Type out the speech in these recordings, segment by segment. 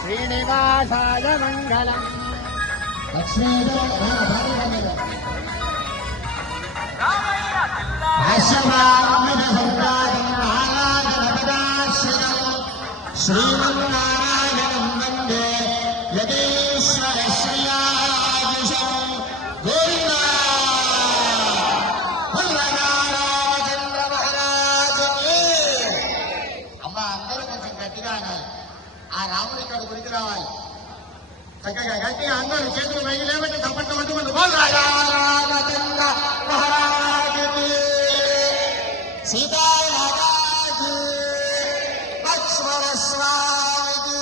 శ్రీనివాసాయ మంగళం. శ్రీమన్నారాయణం వందే యతీశ్వర శ్రీయాజుషం గోవిందా రామచంద్ర మహారాజుని. అమ్మ అందరూ కొంచెం గట్టిగా అనాలి. ఆ రాముడి ఇక్కడ గురికి రావాలి. చక్కగా గట్టిగా అందరూ చేతులు వేయలేమంటే తప్పట్టు పట్టుకుంటూ రామచంద్ర మహారాజుని, సీతారాజు, లక్ష్మణ స్వామికి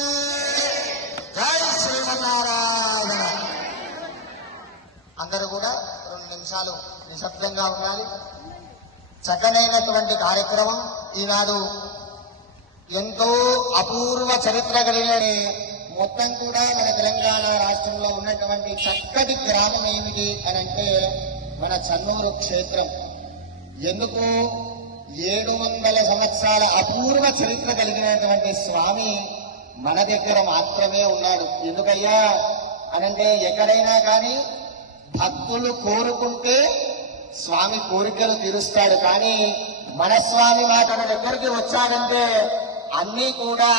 జై శ్రీమన్నారాయణ. అందరూ కూడా 2 నిమిషాలు నిశ్శబ్దంగా ఉండాలి. చక్కనైనటువంటి కార్యక్రమం ఈనాడు ఎంతో అపూర్వ చరిత్ర కలిగిన మొత్తం కూడా మన తెలంగాణ రాష్ట్రంలో ఉన్నటువంటి చక్కటి గ్రామం ఏమిటి అని అంటే మన చన్నూరు క్షేత్రం. ఎందుకు 700 సంవత్సరాల అపూర్వ చరిత్ర కలిగినటువంటి స్వామి మన దగ్గర మాత్రమే ఉన్నాడు. ఎందుకయ్యా అనంటే ఎక్కడైనా కానీ భక్తులు కోరుకుంటే స్వామి కోరికలు తీరుస్తాడు. కానీ మన స్వామి తన దగ్గరికి వచ్చాడంటే అన్నీ కూడా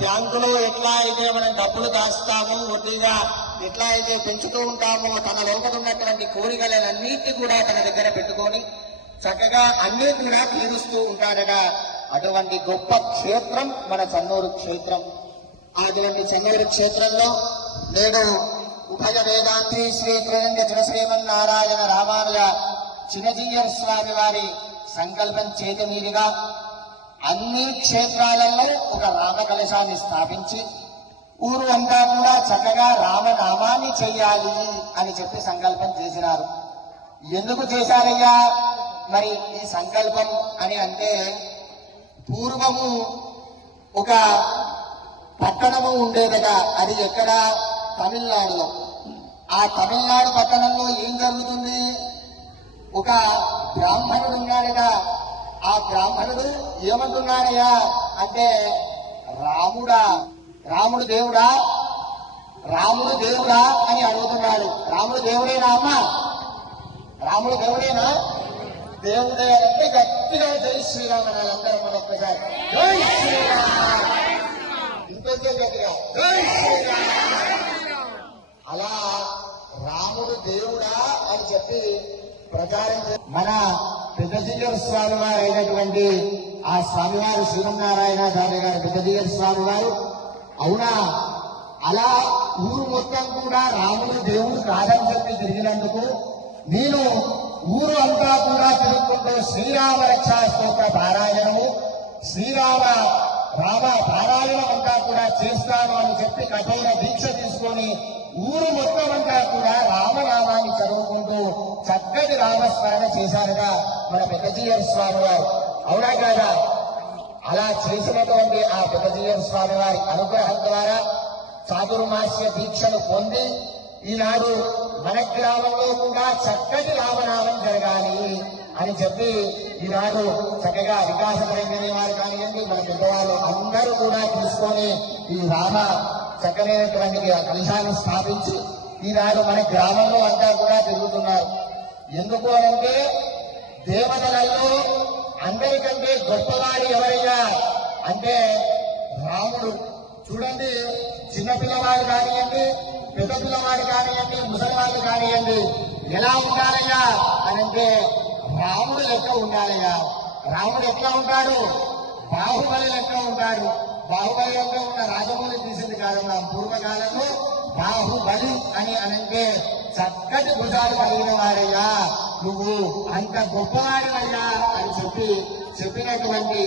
బ్యాంకులో ఎట్లా అయితే మనం డబ్బులు దాస్తామో వడ్డీగా ఎట్లా అయితే పెంచుతూ ఉంటామో తన లోపల ఉన్నటువంటి కోరికలన్నింటినీ కూడా తన దగ్గర పెట్టుకొని చక్కగా అన్నీ కూడా తీరుస్తూ ఉంటాడట. అటువంటి గొప్ప క్షేత్రం మన చన్నూరు క్షేత్రం. అటువంటి చన్నూరు క్షేత్రంలో నేడు ఉభయ వేదాంతి శ్రీ త్రిరంగ శ్రీమన్నారాయణ రామానుజ చిన్నజీయర్ స్వామి వారి సంకల్పం చేత మీదుగా అన్ని క్షేత్రాలలో ఒక రామ కలశాన్ని స్థాపించి ఊరు అంతా కూడా చక్కగా రామనామాన్ని చెయ్యాలి అని చెప్పి సంకల్పం చేసినారు. ఎందుకు చేశారయ్యా మరి ఈ సంకల్పం అని అంటే పూర్వము ఒక పట్టణము ఉండేదట. అది ఎక్కడ? తమిళనాడులో. ఆ తమిళనాడు పట్టణంలో ఏం జరుగుతుంది? ఒక బ్రాహ్మణుడు ఉన్నాడట. ఆ బ్రాహ్మణుడు ఏమంటున్నాడయ్యా అంటే రాముడు దేవుడా అని అడుగుతున్నాడు. రాముడు దేవుడేనా అమ్మా? రాముడు దేవుడేనా? దేవుడే అంటే గట్టిగా జై శ్రీరామ్ అనాలి. అందరూ మన ఒక్కసారి జై శ్రీరామ్, ఇంకొంచెం గట్టిగా జై శ్రీరామ్. అలా రాముడు దేవుడా అని చెప్పి ప్రచారం మన పెద్దజీయర్ స్వామి వారు అయినటువంటి ఆ స్వామివారు శ్రీమన్నారాయణాచార్య గారు పెద్దజీయర్ స్వామి వారు అవునా అలా ఊరు మొత్తం కూడా రాముడు దేవుడు కాదని చెప్పి తిరిగినందుకు నేను ఊరు అంతా కూడా తిరుగుకుంటూ శ్రీరామ రక్షా స్తోత్ర పారాయణము రామ పారాయణం అంతా కూడా చేస్తాను అని చెప్పి కఠోర దీక్ష తీసుకొని ఊరు మొత్తం అంతా కూడా రామనామాన్ని చదువుకుంటూ చక్కటి రామస్మరణ చేశారుగా మన పెద్దజీయర్ స్వామి వారు. అవునా కాదా? అలా చేసినటువంటి ఆ పెద్దజీయర్ స్వామి వారి అనుగ్రహం ద్వారా చాతుర్మాస్య దీక్షను పొంది ఈనాడు మన గ్రామంలో కూడా చక్కటి రామనామం జరగాలి అని చెప్పి ఈనాడు చక్కగా వికాసపరమైన వారు కానివ్వండి మన పెద్దవాళ్ళు అందరూ కూడా తీసుకొని ఈ రామ చక్కనైనటువంటి కలశాన్ని స్థాపించి ఈనాడు మన గ్రామంలో అంతా కూడా తిరుగుతున్నారు. ఎందుకు అనంటే దేవతలలో అందరికంటే గొప్పవాడు ఎవరైనా అంటే రాముడు. చూడండి, చిన్నపిల్లవాడు కానివ్వండి, పెద్ద పిల్లవాడు కానివ్వండి, ముసలివాళ్ళు కానివ్వండి, ఎలా ఉండాలయ్యా అనంటే రాముడు లెక్క ఉండాలయ్యా. రాముడు ఎట్లా ఉంటాడు? బాహుబలి లెక్క ఉంటాడు. బాహుబలి లెక్క ఉన్న రాజమౌళి తీసింది కాదు. పూర్వకాలంలో బాహుబలి అని అనంటే చక్కటి భుజాలు కలిగిన వాడయ్యా, నువ్వు అంత గొప్పవాడివయ్యా అని చెప్పినటువంటి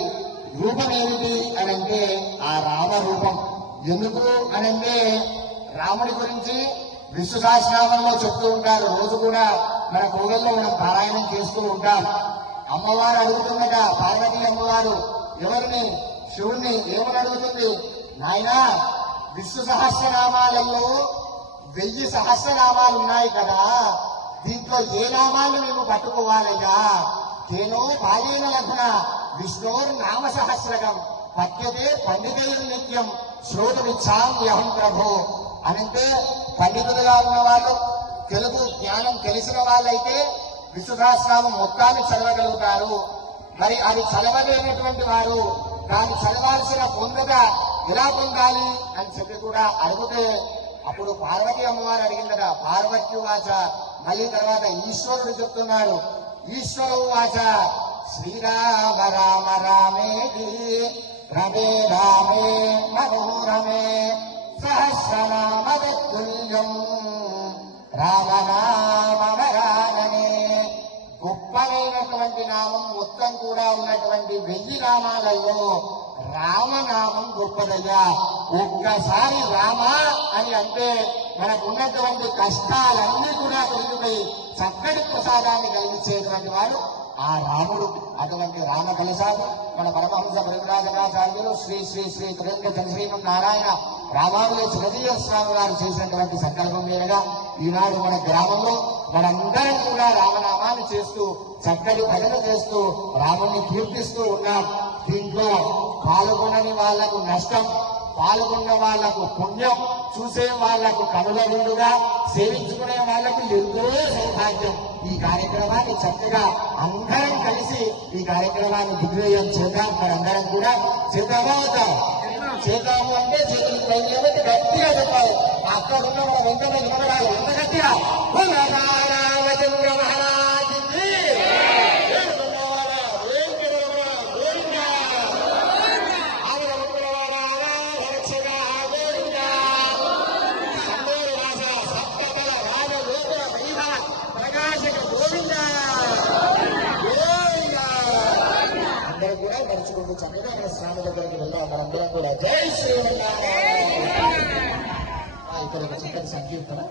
రూపం ఏమిటి అనంటే ఆ రామ రూపం. ఎందుకు అనంటే రాముడి గురించి విష్ణు సహస్రనామంలో చెప్తూ ఉంటారు. రోజు కూడా మన కోవెల్లో మనం పారాయణం చేస్తూ ఉంటాం. అమ్మవారు అడుగుతున్నట, పార్వతీ అమ్మవారు ఎవరిని? శివుణ్ణి. ఏమని అడుగుతుంది? నాయనా, విష్ణు సహస్రనామాలలో 1000 సహస్రనామాలు ఉన్నాయి కదా, దీంట్లో ఏ నామాలు మేము పట్టుకోవాలయ్యా? తేనో బాలేన లగ్న విష్ణోర్ నామ సహస్రకం పద్యతే పండితైర్ నిత్యం శ్రోతుమిచ్చామ్యహం ప్రభు అనంటే పండితులుగా ఉన్నవాళ్ళు తెలుగు జ్ఞానం తెలిసిన వాళ్ళైతే విష్ణు సహస్రనామం మొత్తాన్ని చదవగలుగుతారు. మరి అది చదవలేనటువంటి వారు దాన్ని చదవాల్సిన పొందుక ఎలా పొందాలి అని చెప్పి కూడా అడిగితే అప్పుడు పార్వతీ అమ్మవారు అడిగిందట. పార్వతి వాచ మళ్ళీ తర్వాత ఈశ్వరుడు చెప్తున్నాడు. ఈశ్వరు వాచ శ్రీరామ రామ రామేతి రమే రామే మనోరమే సహస్రనామ తత్తుల్యం రామనామవరాననే. గొప్పమైనటువంటి నామం మొత్తం కూడా ఉన్నటువంటి 1000 నామాలలో రామనామం గొప్పదయ్యా. ఒక్కసారి రామ అని అంటే మనకున్నటువంటి కష్టాలన్నీ కూడా తొలగిపోయి చక్కటి ప్రసాదాన్ని కలిగించేటువంటి వాడు ఆ రాముడు. అటువంటి రామ కలశాలు మన పరమహంస పరివ్రాజకాచార్యులు శ్రీ శ్రీ శ్రీ తురేంద్ర చంద్రశ్రీమం నారాయణ రామానుజ చిరంజీవ స్వామి వారు చేసినటువంటి సంకల్పం మేరగా ఈనాడు మన గ్రామంలో మనందరం కూడా రామనామాన్ని చేస్తూ చక్కటి భజన చేస్తూ రాముని కీర్తిస్తూ ఉన్నాం. దీంట్లో పాల్గొనని వాళ్లకు నష్టం, పాల్గొన్న వాళ్లకు పుణ్యం, చూసే వాళ్లకు కనుల విందుగా, సేవించుకునే వాళ్లకు ఎంతో సౌభాగ్యం. ఈ కార్యక్రమాన్ని చక్కగా అందరం కలిసి ఈ కార్యక్రమాన్ని దిగ్విజయం చేద్దాం. మనందరం కూడా చేద్దామా చేద్దాము అంటే చేతులు పైకి గట్టిగా చెప్పాలి. అక్కడ ఉన్న మన వెంటనే నిలబడాలి. ఎంత గట్టిగా రామచంద్ర మహారాజుకి అందరూ కూడా నడుచుకుంటూ చక్కగా మన స్వామి దగ్గరికి వెళ్దాం. మనందరం కూడా జై శ్రీమన్నారాయణ. ఇక్కడ ఒక చక్కటి సంకీర్తన.